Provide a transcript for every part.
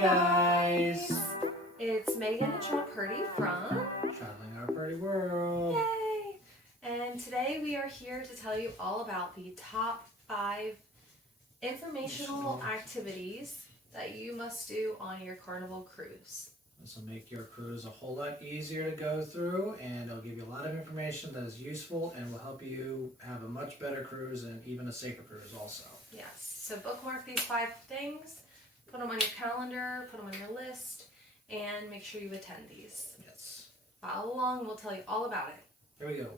guys! It's Megan and Purdy from Traveling Our Purdy World. Yay! And today we are here to tell you all about the top 5 informational activities that you must do on your Carnival cruise. This will make your cruise a whole lot easier to go through, and it'll give you a lot of information that is useful and will help you have a much better cruise and even a safer cruise also. Yes, so bookmark these 5 things, put them on your calendar, put them on your list, and make sure you attend these. Yes. Follow along, we'll tell you all about it. Here we go.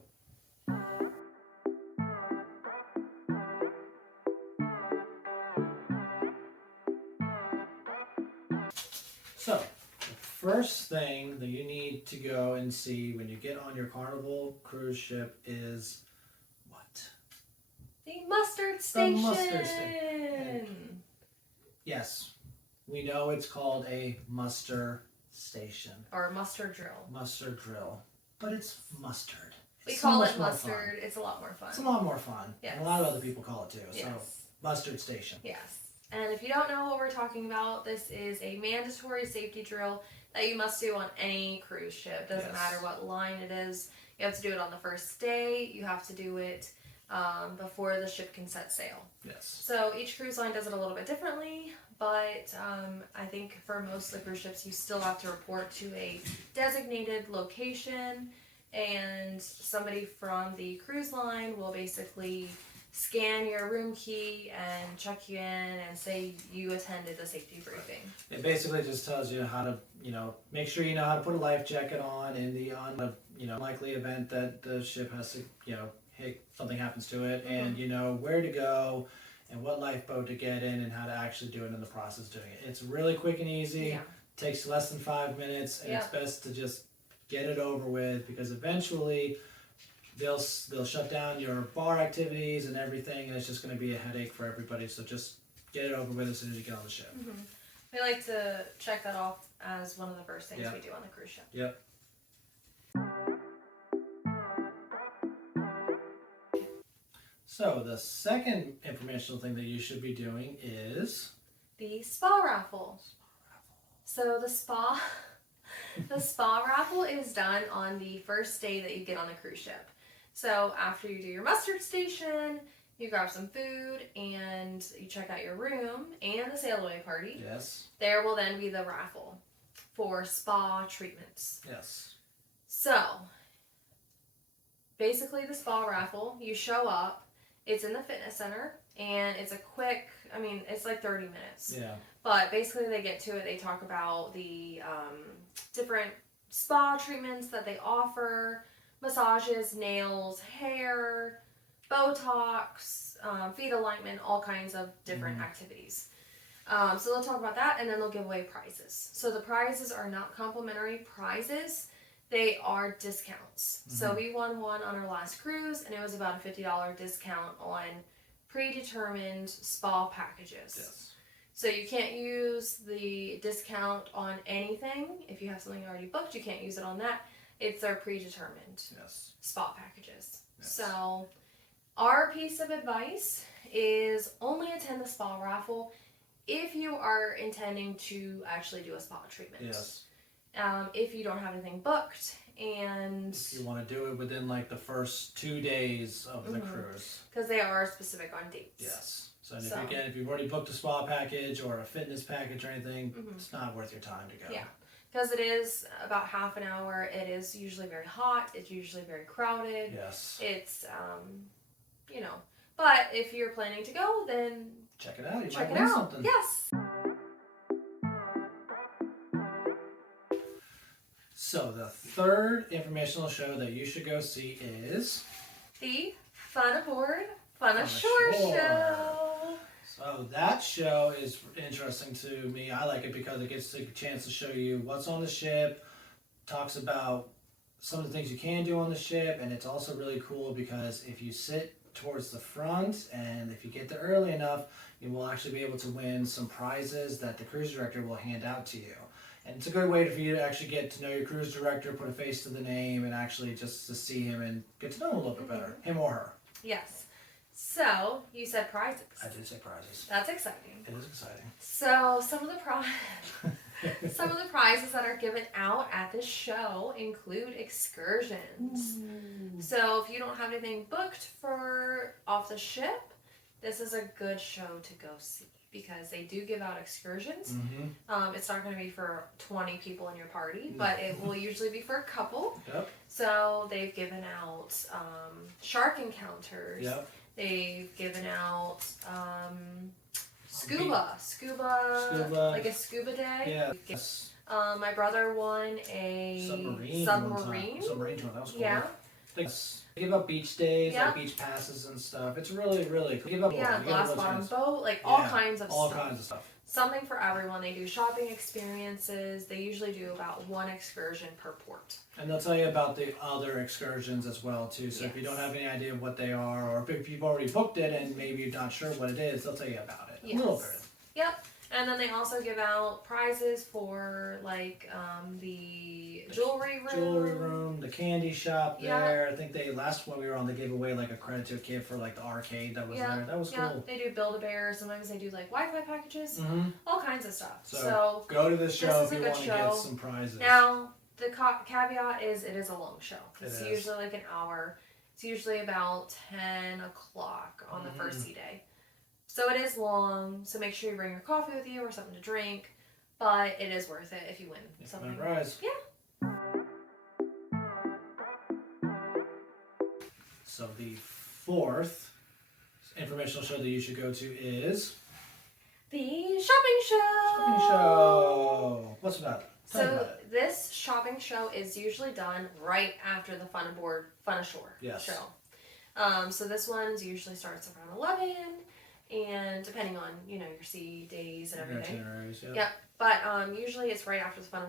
So, the first thing that you need to go and see when you get on your Carnival cruise ship is what? The mustard station! The mustard station. Yes, we know it's called a muster station. Or mustard drill. Mustard drill. But it's mustard. We call it mustard. It's a lot more fun. It's a lot more fun. Yes. And a lot of other people call it too. Yes. So, mustard station. Yes. And if you don't know what we're talking about, this is a mandatory safety drill that you must do on any cruise ship. Doesn't matter what line it is. You have to do it on the first day. You have to do it before the ship can set sail. Yes. So each cruise line does it a little bit differently, but I think for most of the cruise ships, you still have to report to a designated location, and somebody from the cruise line will basically scan your room key and check you in and say you attended the safety briefing. It basically just tells you how to, make sure you know how to put a life jacket on in the likely event that the ship has to, hey, something happens to it, and you know where to go and what lifeboat to get in and how to actually do it in the process of doing it. It's really quick and easy. Yeah. Takes less than 5 minutes, and it's best to just get it over with, because eventually they'll shut down your bar activities and everything, and it's just going to be a headache for everybody. So just get it over with as soon as you get on the ship. We like to check that off as one of the first things we do on the cruise ship. Yep. So the second informational thing that you should be doing is the spa raffle. So the spa raffle is done on the first day that you get on the cruise ship. So after you do your mustard station, you grab some food and you check out your room and the sail away party. Yes. There will then be the raffle for spa treatments. Yes. So basically the spa raffle, you show up, it's in the fitness center, and it's a quick, it's like 30 minutes. Yeah. But basically they get to it, they talk about the different spa treatments that they offer, massages, nails, hair, Botox, feet alignment, all kinds of different activities. So they'll talk about that, and then they'll give away prizes. So the prizes are not complimentary prizes, they are discounts. So we won one on our last cruise, and it was about a $50 discount on predetermined spa packages. Yes. So you can't use the discount on anything. If you have something already booked, you can't use it on that. It's their predetermined spa packages. Yes. So our piece of advice is only attend the spa raffle if you are intending to actually do a spa treatment. Yes. If you don't have anything booked, and if you want to do it within like the first 2 days of the cruise, because they are specific on dates. Yes. So, if you've already booked a spa package or a fitness package or anything, it's not worth your time to go. Yeah, because it is about half an hour. It is usually very hot. It's usually very crowded. Yes. It's but if you're planning to go, then check it out. You check might it win out. something. Yes. So the third informational show that you should go see is the Fun Aboard, Fun Ashore show. So that show is interesting to me. I like it because it gets a chance to show you what's on the ship, talks about some of the things you can do on the ship, and it's also really cool because if you sit towards the front and if you get there early enough, you will actually be able to win some prizes that the cruise director will hand out to you. And it's a good way for you to actually get to know your cruise director, put a face to the name, and actually just to see him and get to know him a little bit better, him or her. Yes. So, you said prizes. I did say prizes. That's exciting. It is exciting. So, some of the prizes... Some of the prizes that are given out at this show include excursions. Ooh. So if you don't have anything booked for off the ship, this is a good show to go see because they do give out excursions. Mm-hmm. It's not going to be for 20 people in your party, No. but it will usually be for a couple. Yep. So they've given out shark encounters. Yep. They've given out scuba, like a scuba day. Yeah. Yes. My brother won a Submarine. submarine. Submarine tour. That was cool. Yeah. They give up beach days, Yeah. like beach passes and stuff. It's really, really cool. Give up Glass bottom boat, like all kinds of all stuff. kinds of stuff. Something for everyone. They do shopping experiences. They usually do about one excursion per port. And they'll tell you about the other excursions as well too. So if you don't have any idea what they are, or if you've already booked it and maybe you're not sure what it is, they'll tell you about it. Yes. A little bit. Yep. And then they also give out prizes for like the jewelry room. The candy shop Yeah. there. I think last one we were on, they gave away like a credit to a kid for like the arcade that was there. That was cool. They do Build-A-Bear. Sometimes they do like Wi-Fi packages. Mm-hmm. All kinds of stuff. So go to this show this is if a you good want to show. get some prizes. Now, the caveat is it is a long show. It's It is. usually like an hour. It's usually about 10 o'clock on the first sea day. So it is long, so make sure you bring your coffee with you or something to drink, but it is worth it if you win something. Win a prize. Yeah. So the fourth informational show that you should go to is The shopping show! Shopping Show. What's about it? Tell me So about it. this shopping show is usually done right after the Fun Ashore Yes. show. So this one usually starts around 11, and depending on your sea days and everything. Itineraries, yeah. Yep. But usually it's right after the Fun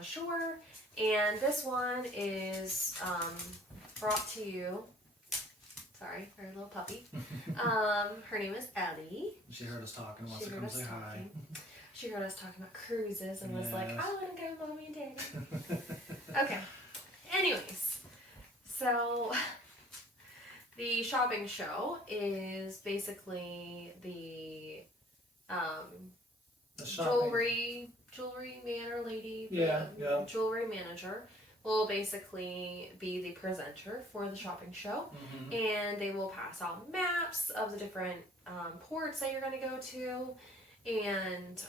Ashore, and this one is brought to you. Sorry, our little puppy. Her name is Ellie. She heard us talking and wants to come say hi. She heard us talking about cruises and was like, Yes. I want to go, Mommy and Daddy. Okay. Anyways, so the shopping show is basically the The shopping. jewelry man or lady. Yeah, yeah. Jewelry manager will basically be the presenter for the shopping show, Mm-hmm. and they will pass out maps of the different ports that you're going to go to, and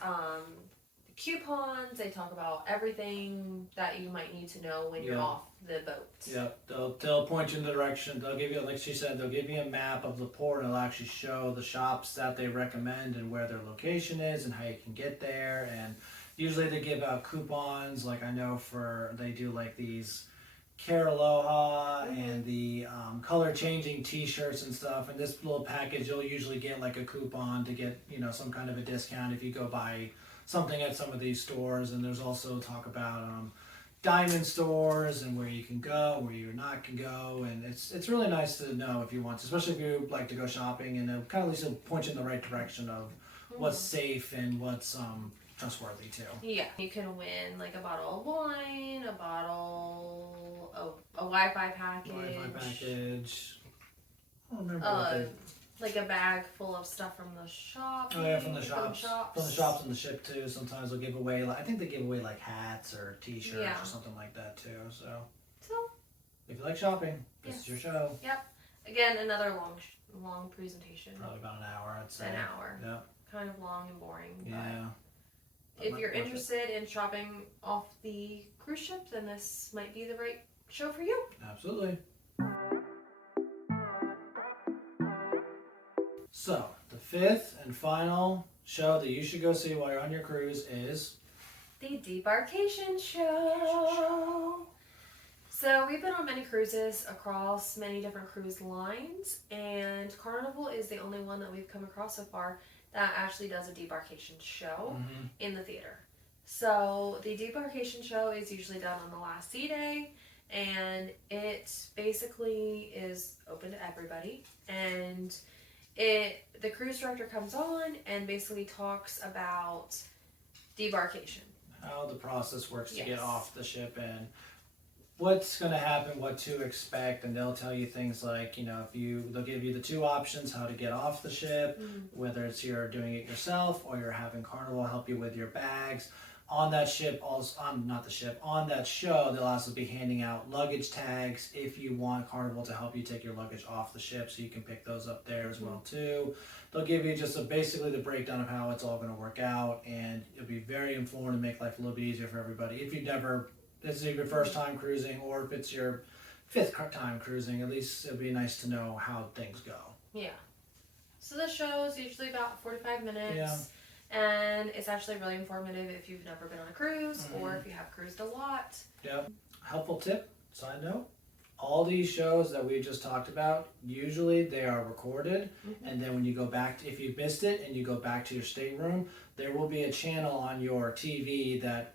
coupons. They talk about everything that you might need to know when you're Yeah. off the boat. Yep, they'll point you in the direction. They'll give you, like she said, they'll give you a map of the port, and they'll actually show the shops that they recommend and where their location is and how you can get there. And usually they give out coupons. Like I know they do like these Care Aloha and the color changing T-shirts and stuff. And this little package, you'll usually get like a coupon to get some kind of a discount if you go buy something at some of these stores. And there's also talk about diamond stores and where you can go, where you not can go, and it's really nice to know if you want to, especially if you like to go shopping, and it'll kind of at least point you in the right direction of what's safe and what's trustworthy too. Yeah, you can win like a bottle of wine, a Wi-Fi package. Wi-Fi package. I don't remember what they... Like a bag full of stuff from the shop. Oh yeah, from the shops. shops. From the shops and the ship too. Sometimes they'll give away, I think they give away like hats or T-shirts Yeah. or something like that too. So So, if you like shopping, this is your show. yep. Again, another long presentation. Probably about an hour, I'd say. An hour. Yep. Kind of long and boring. Yeah. But if you're interested in shopping off the cruise ship, then this might be the right show for you. Absolutely. So, the fifth and final show that you should go see while you're on your cruise is The Debarkation Show. So we've been on many cruises across many different cruise lines, and Carnival is the only one that we've come across so far that actually does a debarkation show in the theater. So the debarkation show is usually done on the last sea day, and it basically is open to everybody. And the cruise director comes on and basically talks about debarkation. how the process works to Yes. get off the ship and what's going to happen, what to expect, and they'll tell you things like, they'll give you the two options how to get off the ship, whether it's you're doing it yourself or you're having Carnival help you with your bags. on that ship, also not the ship, on that show, they'll also be handing out luggage tags if you want Carnival to help you take your luggage off the ship, so you can pick those up there as well too. They'll give you just basically the breakdown of how it's all going to work out, and it'll be very informed and make life a little bit easier for everybody. If you've never, this is your first time cruising, or if it's your 5th time cruising, at least it'll be nice to know how things go. Yeah. So the show is usually about 45 minutes. Yeah. And it's actually really informative if you've never been on a cruise or if you have cruised a lot. Yep. Helpful tip, side note, all these shows that we just talked about, usually they are recorded, and then when you go back, if you missed it and you go back to your stateroom, there will be a channel on your TV that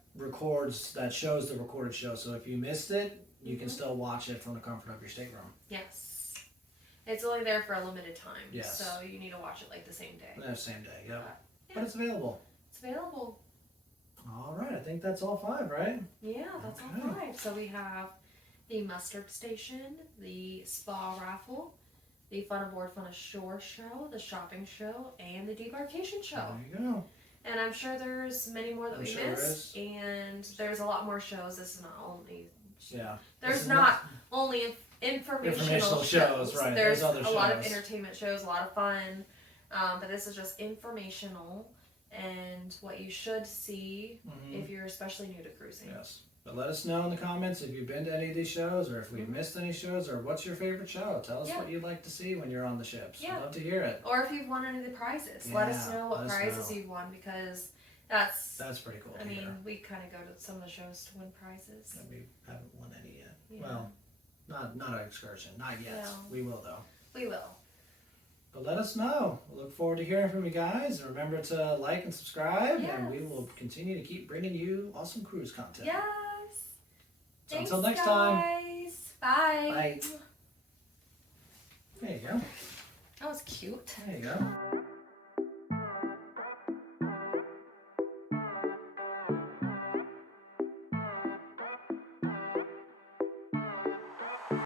shows the recorded show. So if you missed it, you can still watch it from the comfort of your stateroom. Yes. It's only there for a limited time. Yes. So you need to watch it like the same day. The same day, yep. Yeah. But it's available. It's available. All right, I think that's all 5, right? Yeah, that's all 5. So we have the mustard station, the spa raffle, the fun aboard fun ashore show, the shopping show, and the debarkation show. There you go. And I'm sure there's many more that we missed. And there's a lot more shows. This is not only... Yeah. There's not only informational shows. Right. There's other a shows. lot of entertainment shows, a lot of fun. But this is just informational and what you should see if you're especially new to cruising. Yes. But let us know in the comments if you've been to any of these shows, or if we've missed any shows, or what's your favorite show. Tell us what you'd like to see when you're on the ships. Yeah. We'd love to hear it. Or if you've won any of the prizes. Let us know what prizes you've won, because that's pretty cool. I mean, we kind of go to some of the shows to win prizes. And we haven't won any yet. Yeah. Well, not an excursion. Not yet. No. We will, though. We will. But let us know. We'll look forward to hearing from you guys. And remember to like and subscribe. Yes. And we will continue to keep bringing you awesome cruise content. Yes. So Thanks, until next guys. time. Bye. Bye. There you go. That was cute. There you go.